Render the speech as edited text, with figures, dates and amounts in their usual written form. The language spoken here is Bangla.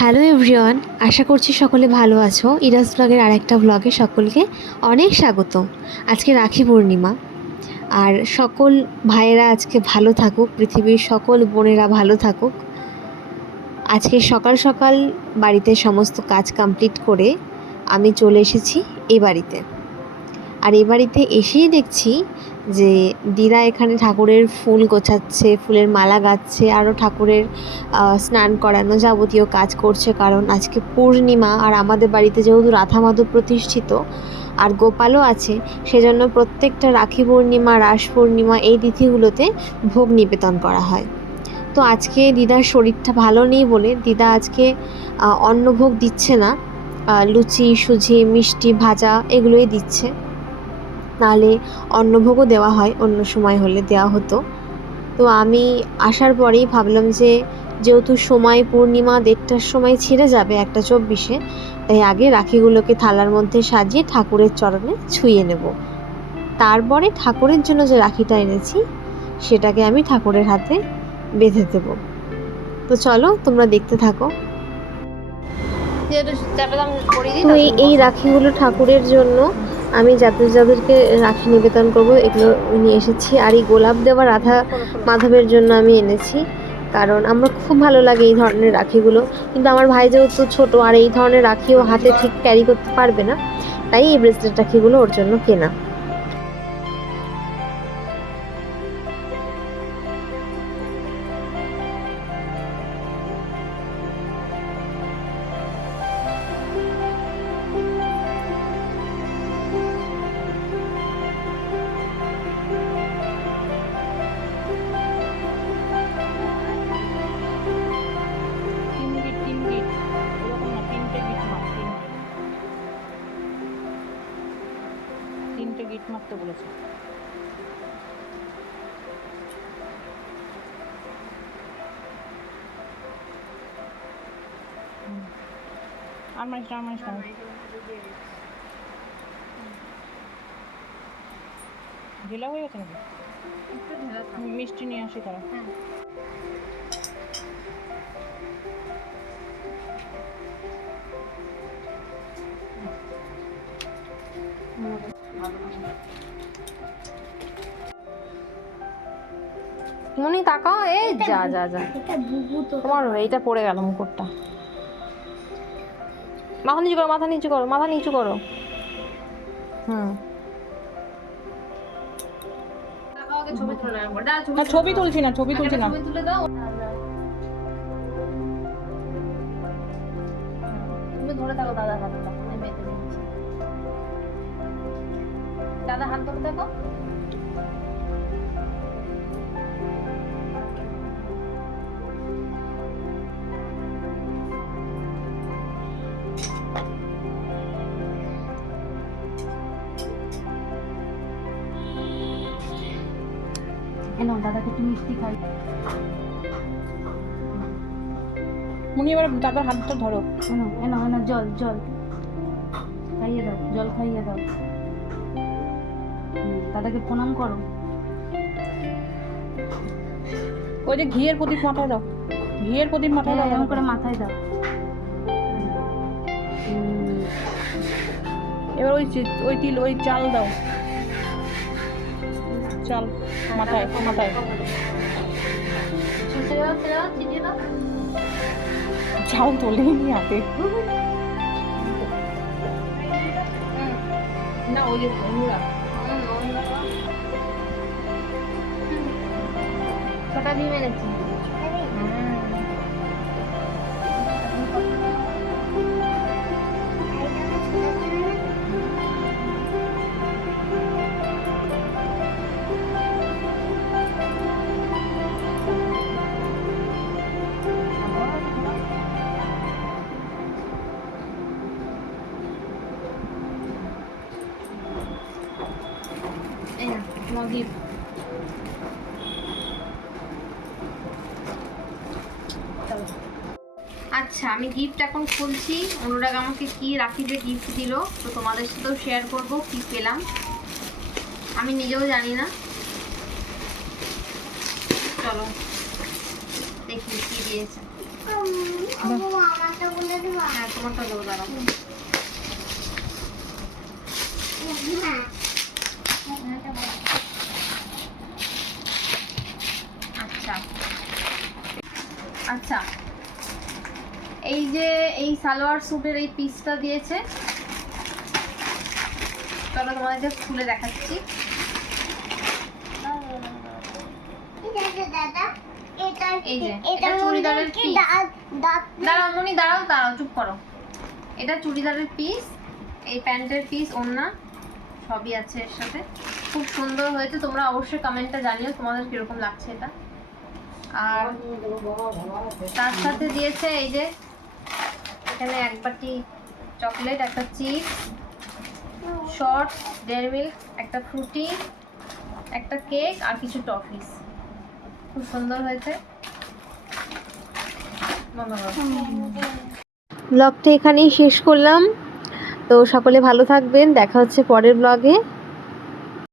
হ্যালো এভরিওয়ান, আশা করছি সকলে ভালো আছো। ইরাজ ব্লগের আরেকটা ব্লগে সকলকে অনেক স্বাগত। আজকে রাখি পূর্ণিমা, আর সকল ভাইয়েরা আজকে ভালো থাকুক, পৃথিবীর সকল বোনেরা ভালো থাকুক। আজকে সকাল সকাল বাড়িতে সমস্ত কাজ কমপ্লিট করে আমি চলে এসেছি এই বাড়িতে। আর এই বাড়িতে এসেই দেখছি যে দিদা এখানে ঠাকুরের ফুল গোছাচ্ছে, ফুলের মালা গাঁথছে, আরও ঠাকুরের স্নান করানো যাবতীয় কাজ করছে। কারণ আজকে পূর্ণিমা, আর আমাদের বাড়িতে যেহেতু রাধা মাধব প্রতিষ্ঠিত আর গোপালও আছে, সেজন্য প্রত্যেকটা রাখি পূর্ণিমা, রাস পূর্ণিমা এই তিথিগুলোতে ভোগ নিবেদন করা হয়। তো আজকে দিদার শরীরটা ভালো নেই বলে দিদা আজকে অন্নভোগ দিচ্ছে না, লুচি, সুজি, মিষ্টি, ভাজা এগুলোই দিচ্ছে। নাহলে অন্নভোগও দেওয়া হয়, অন্য সময় হলে দেওয়া হতো। তো আমি আসার পরেই ভাবলাম যে যেহেতু সময় পূর্ণিমা 1:30টার সময় ছেড়ে যাবে, 1:24, তাই আগে রাখিগুলোকে থালার মধ্যে সাজিয়ে ঠাকুরের চরণে ছুঁয়ে নেব। তারপরে ঠাকুরের জন্য যে রাখিটা এনেছি সেটাকে আমি ঠাকুরের হাতে বেঁধে দেব। তো চলো তোমরা দেখতে থাকো। তো এই রাখিগুলো ঠাকুরের জন্য আমি যাদেরকে রাখি নিবেদন করব এগুলো নিয়ে এসেছি। আর এই গোলাপ দেওয়া রাধা মাধবের জন্য আমি এনেছি, কারণ আমার খুব ভালো লাগে এই ধরনের রাখিগুলো। কিন্তু আমার ভাই যেহেতু ছোটো, আর এই ধরনের রাখিও হাতে ঠিক ক্যারি করতে পারবে না, তাই এই ব্রেসলেট রাখিগুলো ওর জন্য কেনা। তিনটে গিট মারতে বলেছে। আর মানিস না, ঢিলা হয়ে গেছে নাকি? মিষ্টি নিয়ে আসি তারা। মনি তাকাও, এই যা যা যা, তোমার এইটা পড়ে গেল মুকুটটা। মাথা নিচু করো, মাথা নিচু করো, মাথা নিচু করো। ছবি তুলছি না, ছবি তুলছি না। তুমি ধরে থাকো দাদার হাতটা, আমি বেঁধে দিচ্ছি। দাদা হাত ধরে থাকো। এনো দাদাকে একটু মিষ্টি খাই। মুনি এবার দাদার হাতটা ধরো। এনো এনো এনো, জল জল খাইয়ে দাও, জল খাইয়ে দাও। দাদাকে প্রণাম করো। ওই যে ঘিয়ের প্রদীপ মাথায় দাও, ঘিয়ের প্রদীপ মাথায় দাও, এমন করে মাথায় দাও। এবার ওই তিল, ওই চাল দাও, চাল মাথায় মাথায়। চাল তোলেই নি হাতে না, ওই যে অনুরা ছোটা দিয়ে মেরেছি। আচ্ছা, আমি গিফট এখন খুলছি। অনুরাগ আমাকে কি রাখিতে গিফট দিল, তো তোমাদের সাথেও শেয়ার করব কি পেলাম। আমি নিজেও জানি না, চলো দেখি কি দিয়েছে। হ্যাঁ তোমারটা দেবো, দাঁড়াও। আচ্ছা আচ্ছা, এই যে এই সালোয়ার স্যুটের এই পিসটা দিয়েছে, চলো তোমাদেরকে খুলে দেখাচ্ছি। এই যে এটা চুড়িদারের পিস। দাঁড়াও মনি, দাঁড়াও দাঁড়াও, চুপ করো। এটা চুড়িদারের পিস, এই প্যান্টের পিস, ওড়না সবই আছে এর সাথে। খুব সুন্দর হয়েছে, তোমরা অবশ্যই কমেন্টে জানিও তোমাদের কিরকম লাগছে এটা। আর তার সাথে দিয়েছে এই যে এখানে এক বাটি চকলেট, একটা চিপস, শর্ট, ডেয়ারি মিল্ক, একটা ফ্রুটি, একটা কেক আর কিছু টফিস। খুব সুন্দর হয়েছে। ব্লগটা এখানেই শেষ করলাম। তো সকলে ভালো থাকবেন, দেখা হচ্ছে পরের ব্লগে।